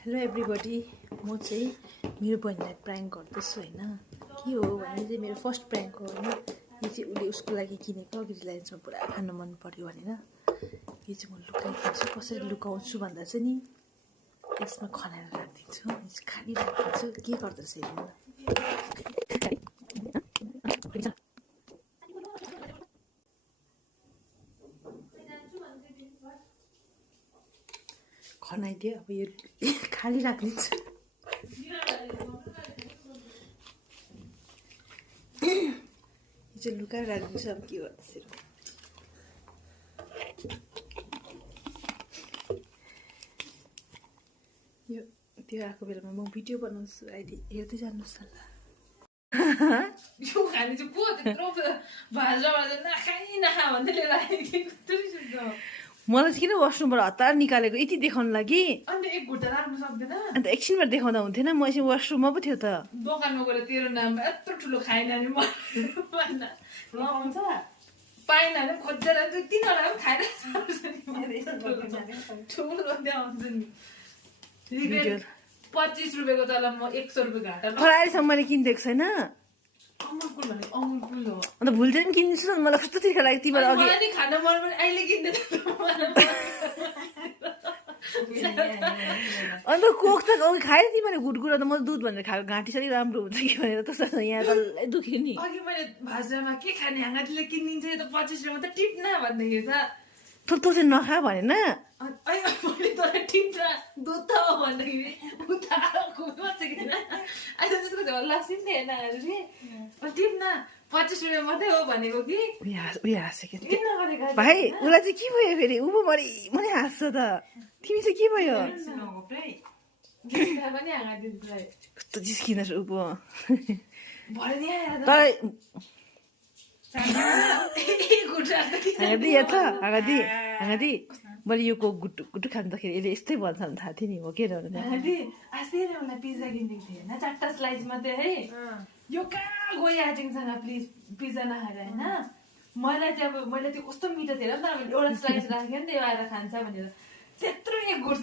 Hello everybody म चाहिँ मेरो बहिनीलाई प्राङ्क गर्दैछु हैन के हो भने चाहिँ मेरो फर्स्ट प्राङ्क हो हैन यो चाहिँ उसले उसको लागि किनेको रिलायन्समा पुरा खान मन पर्यो भनेर यो चाहिँ म लुकाइदिन्छु कसरी लुकाउँछु भन्दा चाहिँ नि यसमा खनाएर राखिदिन्छु खाली राखिदिन्छु के गर्दैछ हेर्नु खनाइदियो अब यो खाली राखिदिन्छु यो चाहिँ लुकाएर राखिदिन्छु अब के गर्दैछ यो त्यो आएको बेलामा म भिडियो बनाउँछु अहिले हेर्दै जानुहोस् न यो खाने चाहिँ पो त्यत्रो भाजा नखाइ नखा भन्दै लिएर आएको मलाई चाहिँ किन वासरुमबाट हतार निकालेको यति देखाउनु लागि अन्त एक घुट्टा राख्नु सक्दैन अन्त एकछिनबाट देखाउँदा हुन्थेन म एकछिन वासरुममा पो थियो त दोकानमा गएर तेरो नाम यत्रो ठुलो खाएन भने लगाउँछ पाएन भने खोजेर तिनीहरूलाई पनि खाएर ठुलो आउँछ नि 25 रुपियाँको तल म 100 रुपियाँ घाटा अहिलेसम्म मैले किनिदिएको छैन अमुलकुल भने अमुलकुल हो अन्त भुल चाहिँ किनिदिन्छु न मलाई कस्तो तिर्खा लाग्यो तिमीलाई अघि मलाई नि खान मन पनि अहिले किन्दैन अन्त कोक त अघि खाएँ तिमीले गुटगुट अन्त म दुध भनेर खाएको घाँटी सरी राम्रो हुन्छ कि भनेर त यहाँ डल्लै दुख्यो नि अघि मैले भाजामा के खाने हाँगाटीले किनिदिन्छ यो त 25 रुपियाँ त टिप्न भन्दाखेरि त तँ चाहिँ नखा भनेन मैले तँलाई टिप्न दुध त हो भन्दाखेरि उता किन अहिले जस्तो लसिन थिएन टिप्न 25 रुपियाँ मात्रै हो भनेको कि उयो हाँस्यो के किन नगरेको भाइ उसलाई चाहिँ के भयो फेरि ऊ पो मरि हाँस्छ त तिमी चाहिँ के भयो पनि हाँगादिन्छ कस्तो जिस्किन ऊ पो भरे नि आएर तर गुड्रा हाँगादी मैले यो कोक गुटु खाँदाखेरि यसले यस्तै भन्छ भने थाहा थियो नि हो के आस्ते उसलाई पिज्जा किनिदिएको थिएँ होइन 4टा स्लाइस मात्रै है यो कहाँ गयो आजिङसँग प्लिज पिज्जा नखाएर होइन मलाई चाहिँ अब मैले त्यो कस्तो मिठो थियो नि त एउटा स्लाइस राखेँ नि त यो आएर खान्छ भनेर त्यत्रो एक घुट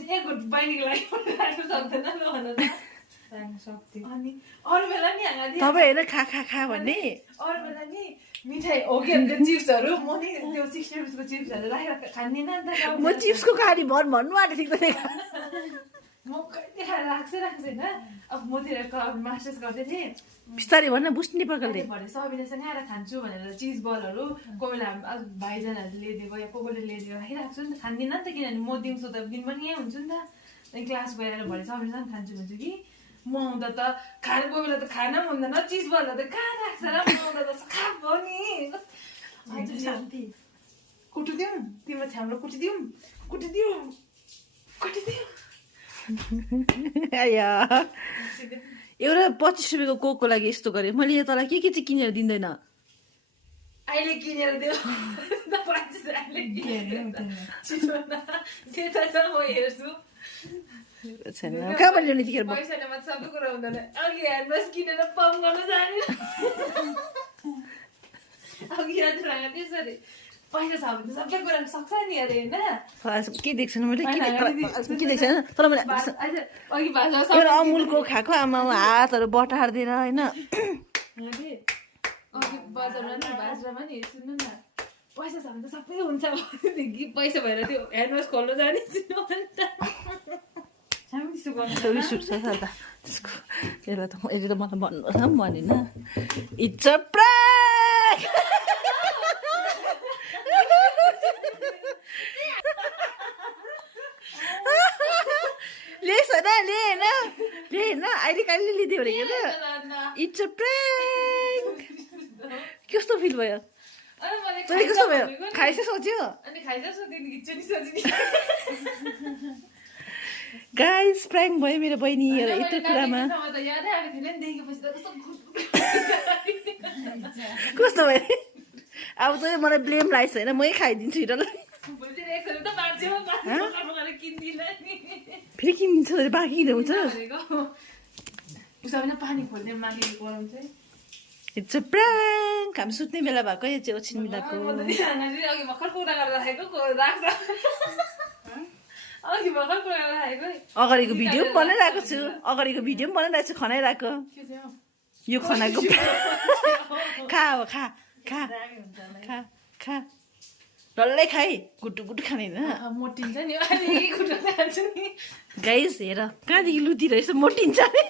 बहिनीको लागि राख्नु सक्दैन ल भन अनि अरू बेला नि तपाईँ हेर खा भन्ने अरू बेला नि मिठाई हो कि त्यो चिप्सहरू म नि त्यो 60 रुपिसको चिप्सहरू राखेर खान्दिनँ नि त म चिप्सको कहानी भन्नु आँटेको थिएँ म कहिले खाएर राख्छै होइन अब म त्यो मास्टर्स गर्दै थिएँ बिस्तारै भन्न बुझ्ने प्रकारले सबिनासँग आएर खान्छु भनेर चिज बलहरू कोही बेला भाइजनहरूले ल्याइदिएको या कोही ल्याइदिएको राखिरहेको छु नि त खान्दिनँ नि त किनभने म दिउँसो त दिन पनि यहीँ हुन्छु नि त त्यहाँदेखि क्लास गएर भरे सबिनासँग खान्छु भन्छु कि म आउँदा त खाना कोही बेला त खाना पनि हुँदैन चिज बलहरू त कहाँ राख्छ र म आउँदा त खाप भयो नि शान्ति कुटिदिउँ तिम्रो छ्याम्रो कुटिदिउँ एउटा 25 रुपियाँको कोकको लागि यस्तो गरेँ मैले यो तँलाई के चाहिँ किनेर दिँदैन अहिले किनेर दियो म हेर्छु छैन कहाँबाट ल्याउने त्यतिखेर पैसाले मात्र सबै कुरा हुँदैन अघि ह्यान्डवास किनेर पम्प गर्नु जाने अघि याद राखेको त्यसरी पैसा छ भने त सबै कुरा सक्छ नि अरे होइन के देख्छ मैले के देख्छ तर मैले अघि भाषा एउटा अमुलको खाएको आमा हातहरू बटार्दिएर होइन अघि बजारमा नि बाजारमा नि सुन्नु न पैसा छ भने त सबै हुन्छ पैसा भएर त्यो ह्यान्डवास खोल्नु जाने रिस उठ्छ त्यसको त्यसलाई त यसले त मलाई भन्नुहोस् न भनिन इट्स अ प्राङ्क लेस होइन ले होइन अहिले कहिले लिदियो भने के इट्स अ प्राङ्क कस्तो फिल भयो तैँले कस्तो भयो खाइस सोच्यो गाइस प्राङ्क भयो मेरो बहिनी यत्रो कुरामा कस्तो भयो अब त मलाई ब्लेम लाग्छ होइन मै खाइदिन्छु हिरोलाई फेरि किनिदिन्छ बाँकी किन हुन्छ पानी खोल्ने मागे गराउँछ इट्स अ प्राङ्क हामी सुत्ने बेला भएको यो चाहिँ ओछिन मिलाएको अघि भर्खर कुरा गरेर राखेको राख्छ अघि भर्खर कुरा राखेको है। अगाडिको भिडियो पनि बनाइरहेको छु बनाइरहेको छु खनाइरहेको के थियो? यो खनाको खा अब खा खा खा खा डल्लै खाइ गुटु गुटु खाने होइन मोटिन्छ नि अनि खुट्टा खान्छु नि। गाइस हेर कहाँदेखि लुती रहेछ मोटिन्छ अरे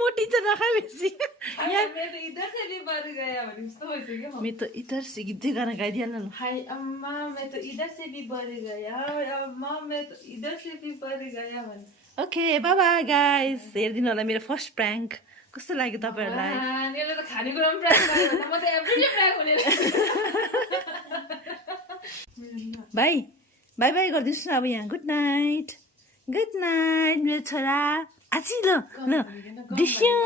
मोटिन्छ नखा बेसी यहाँ मेरो इधर से भी बढ़ गया भने जस्तो भइसक्यो। मैं तो इधर से गीत गाना गाइदिहाल्नु ल हाय अम्मा मैं तो इधर से भी बढ़ गया अम्मा मैं तो इधर से भी बढ़ गया भने। ओके बाय बाय गाइस हेरिदिनु होला मेरो फर्स्ट प्र्याङ्क कस्तो लाग्यो तपाईँहरूलाई यसले त खानेकुरा पनि प्रायः गर्यो भने म त एभ्री प्रायः हुने। बाई बाई बाई गरिदिनुहोस् न अब यहाँ गुड नाइट मेरो छोरा आजी ल ल दिस्यो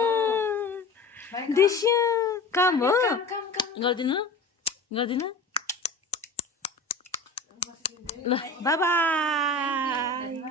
दिस्यो काम हो गरिदिनु ल बाई बाई